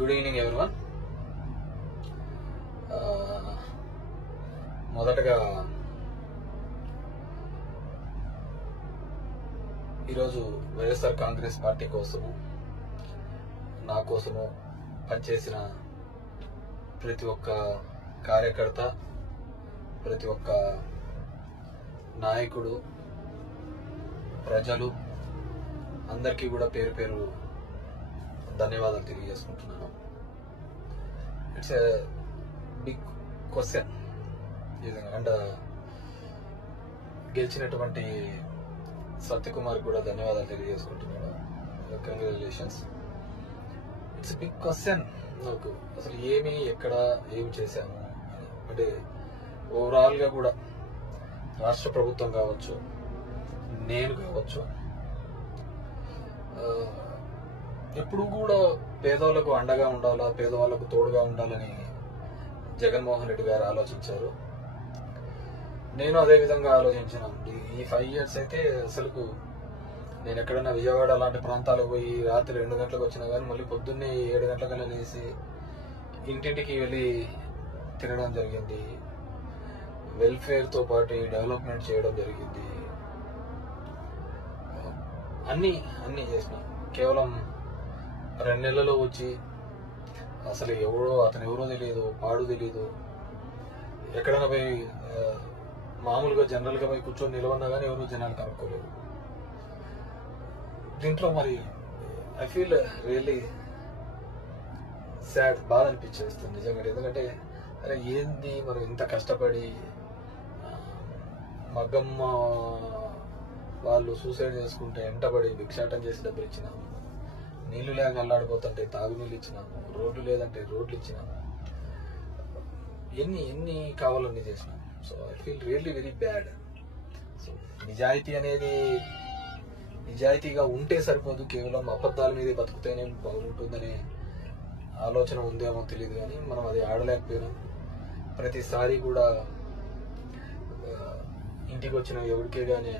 Good evening everyone. మొదటగా ఈరోజు YSR Congress party కోసము, నా కోసము పనిచేసిన ప్రతి ఒక్క కార్యకర్త, ప్రతి ఒక్క నాయకుడు, ప్రజలు అందరికీ కూడా పేరు పేరు ధన్యవాదాలు తెలియజేసుకుంటున్నాను. It's a big question and గెలిచినటువంటి సత్యకుమార్ కూడా ధన్యవాదాలు తెలియజేసుకుంటున్నాను. కంగ్రాచులేషన్స్. ఇట్స్ బిగ్ క్వశ్చన్ నాకు, అసలు ఎక్కడ ఏమి చేశాము అంటే ఓవరాల్గా కూడా రాష్ట్ర ప్రభుత్వం కావచ్చు, నేను కావచ్చు, ఎప్పుడు కూడా పేదవాళ్ళకు అండగా ఉండాలా, పేదవాళ్ళకు తోడుగా ఉండాలని జగన్మోహన్ రెడ్డి గారు ఆలోచించారు. నేను అదే విధంగా ఆలోచించాను. ఈ 5 years అయితే అసలుకు నేను ఎక్కడైనా విజయవాడ లాంటి ప్రాంతాలకు పోయి రాత్రి 2 గంటలకు వచ్చినా కానీ మళ్ళీ పొద్దున్నే 7 గంటలకల్లా లేసి ఇంటింటికి వెళ్ళి తినడం జరిగింది. వెల్ఫేర్తో పాటు డెవలప్మెంట్ చేయడం జరిగింది. అన్నీ చేసిన. కేవలం 2 నెలల్లో వచ్చి అసలు అతను ఎవరో తెలియదు, పాడు తెలియదు. ఎక్కడైనా పోయి మామూలుగా జనరల్గా పోయి కూర్చొని నిలవన్నా కానీ ఎవరు జనాలు కనుక్కోలేదు. దీంట్లో మరి ఐ ఫీల్ రియల్లీ సాడ్, బాధ అనిపించేస్తుంది నిజంగా. ఎందుకంటే అరే ఏంది మనం ఇంత కష్టపడి మగ్గమ్మ వాళ్ళు సూసైడ్ చేసుకుంటే ఎంటబడి భిక్షాటం చేసి డబ్బులు ఇచ్చినాము, నీళ్లు లేక అల్లాడిపోతుంటే తాగునీళ్ళు ఇచ్చినాము, రోడ్లు లేదంటే రోడ్లు ఇచ్చినాము, ఎన్ని కావాలన్నీ చేసినాము. So I feel really very bad. So నిజాయితీగా ఉంటే సరిపోదు, కేవలం అబద్ధాల మీదే బతుకుతేనే బాగుంటుందనే ఆలోచన ఉందేమో తెలియదు, కానీ మనం అది ఆడలేకపోయినాం. ప్రతిసారి కూడా ఇంటికి వచ్చిన ఎవరికే కానీ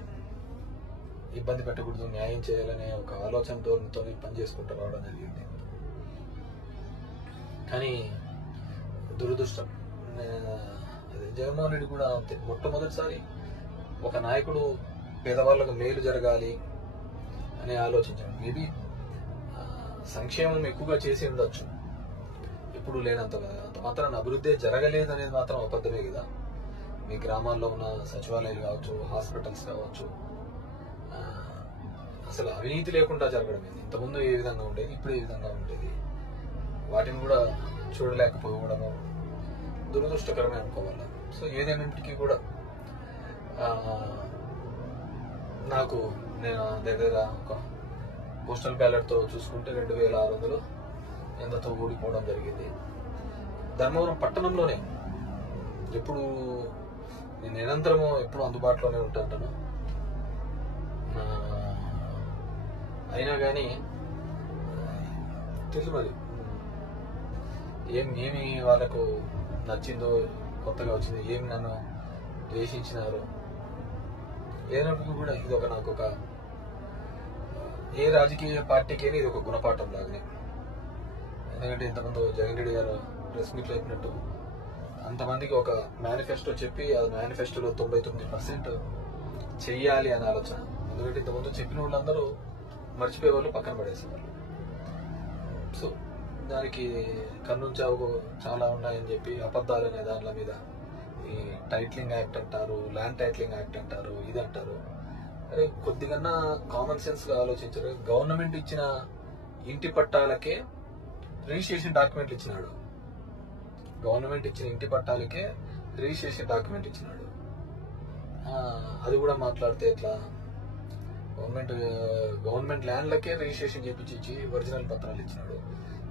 ఇబ్బంది పెట్టకూడదు, న్యాయం చేయాలనే ఒక ఆలోచనతో పని చేసుకుంటూ రావడం జరిగింది. కానీ దురదృష్టం, జగన్మోహన్ రెడ్డి కూడా అంతే. మొట్టమొదటిసారి ఒక నాయకుడు పేదవాళ్ళకు మేలు జరగాలి అని ఆలోచించాడు. మేబీ సంక్షేమం ఎక్కువగా చేసి ఉండొచ్చు, ఇప్పుడు లేనంత కదా. అంత మాత్రం అభివృద్ధి జరగలేదు అనేది మాత్రం అబద్ధమే కదా. మీ గ్రామాల్లో ఉన్న సచివాలయాలు కావచ్చు, హాస్పిటల్స్ కావచ్చు, అసలు అవినీతి లేకుండా జరగడం ఏంది? ఇంతకుముందు ఏ విధంగా ఉండేది, ఇప్పుడు ఏ విధంగా ఉండేది, వాటిని కూడా చూడలేకపోవడము దురదృష్టకరమే అనుకోవాలి. సో ఏదేమిటికి కూడా నేను దగ్గర ఒక పోస్టల్ బ్యాలెట్తో చూసుకుంటే 2600 ఎంతతో ఓడిపోవడం జరిగింది. ధర్మవరం పట్టణంలోనే ఎప్పుడు నేను నిరంతరము ఎప్పుడు అందుబాటులోనే ఉంటాను. అయినా కానీ తెలుసు మరి ఏమి వాళ్ళకు నచ్చిందో, కొత్తగా వచ్చింది, ఏమి నన్ను ద్వేషించినారు. ఏదైనప్పటికీ కూడా ఇది ఏ రాజకీయ పార్టీకైనా ఇది ఒక గుణపాఠం లాగానే. ఎందుకంటే ఇంతమంది జగన్ రెడ్డి గారు ప్రెస్ మీట్లో చెప్పినట్టు అంతమందికి ఒక మేనిఫెస్టో చెప్పి ఆ మేనిఫెస్టోలో 99% చెయ్యాలి అనే ఆలోచన. ఎందుకంటే ఇంతకుముందు చెప్పిన వాళ్ళందరూ మర్చిపోయే వాళ్ళు, పక్కన పడేసేవాళ్ళు. సో దానికి కన్నుంచావు చాలా ఉన్నాయని చెప్పి అబద్ధాలు అనే దానిల మీద ఈ టైటిలింగ్ యాక్ట్ అంటారు, ల్యాండ్ టైటిలింగ్ యాక్ట్ అంటారు, ఇది అంటారు. అరే కొద్దిగా కామన్ సెన్స్గా ఆలోచించారు. గవర్నమెంట్ ఇచ్చిన ఇంటి పట్టాలకే రిజిస్ట్రేషన్ డాక్యుమెంట్లు ఇచ్చినాడు. గవర్నమెంట్ ఇచ్చిన ఇంటి పట్టాలకే రిజిస్ట్రేషన్ డాక్యుమెంట్ ఇచ్చినాడు. అది కూడా మాట్లాడితే ఎట్లా? గవర్నమెంట్ ల్యాండ్లకే రిజిస్ట్రేషన్ చేయించి ఒరిజినల్ పత్రాలు ఇచ్చినాడు.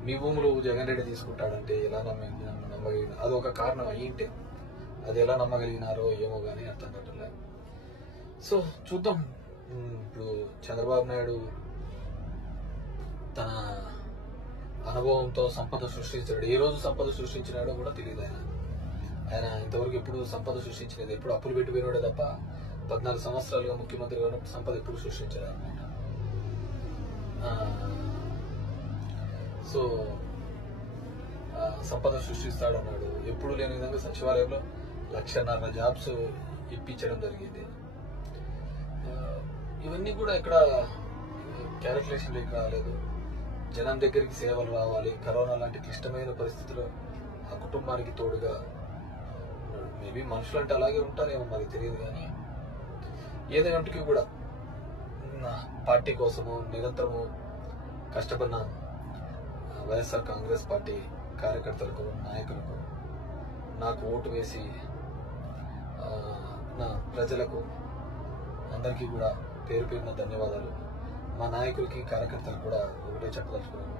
మీ భూములు జగన్ రెడ్డి తీసుకుంటాడంటే ఎలా నమ్మగలిగిన? అది ఒక కారణం అయ్యింటే అది ఎలా నమ్మగలిగినారో ఏమో కానీ అర్థం కావట్లే. సో చూద్దాం. ఇప్పుడు చంద్రబాబు నాయుడు తన అనుభవంతో సంపద సృష్టించాడు. ఏ రోజు సంపద సృష్టించినాడో కూడా తెలియదు. ఆయన ఇంతవరకు ఎప్పుడు సంపద సృష్టించలేదు. ఎప్పుడు అప్పులు పెట్టిపోయినాడే తప్ప 14 సంవత్సరాలుగా ముఖ్యమంత్రిగా ఉన్నప్పుడు సంపద ఎప్పుడు సృష్టించాడు అనమాట. సో సంపద సృష్టిస్తాడన్నాడు. ఎప్పుడు లేని విధంగా సచివాలయంలో 1,50,000 జాబ్స్ ఇప్పించడం జరిగింది. ఇవన్నీ కూడా ఇక్కడ క్యాలిక్యులేషన్లోకి రాలేదు. జనం దగ్గరికి సేవలు రావాలి. కరోనా లాంటి క్లిష్టమైన పరిస్థితుల్లో ఆ కుటుంబానికి తోడుగా ఉన్నాడు. మేబీ మనుషులు అంటే అలాగే ఉంటారేమో మరి తెలియదు, కానీ ఏదైనప్పటికీ కూడా నా పార్టీ కోసము నిరంతరము కష్టపడిన వైఎస్ఆర్ కాంగ్రెస్ పార్టీ కార్యకర్తలకు, నాయకులకు, నాకు ఓటు వేసి నా ప్రజలకు అందరికీ కూడా పేరు పేరున ధన్యవాదాలు. మా నాయకులకి, కార్యకర్తలకు కూడా ఒకటే చెప్పదలుచుకున్నాను.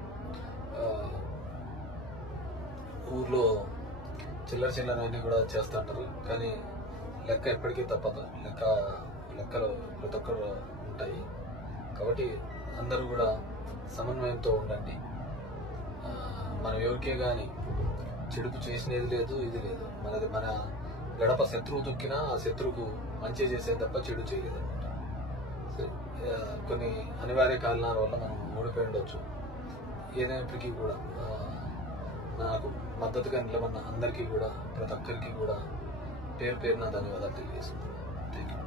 ఊర్లో చిల్లర అన్నీ కూడా చేస్తూ ఉంటారు, కానీ లెక్క ఎప్పటికీ తప్పదు. లెక్కలు ప్రతి ఒక్కరు ఉంటాయి. కాబట్టి అందరూ కూడా సమన్వయంతో ఉండండి. మనం ఎవరికే కానీ చెడుపు చేసినది లేదు, ఇది లేదు. మన గడప శత్రువు దొక్కినా ఆ శత్రువుకు మంచి చేసేది తప్ప చెడు చేయలేదు అనమాట. కొన్ని అనివార్య కారణాల వల్ల మనం ఓడిపోయి ఉండొచ్చు. ఏదైనప్పటికీ కూడా నాకు మద్దతుగా నిలబడిన అందరికీ కూడా, ప్రతి ఒక్కరికి కూడా పేరు పేరున ధన్యవాదాలు తెలియజేస్తున్నాను. Thank you.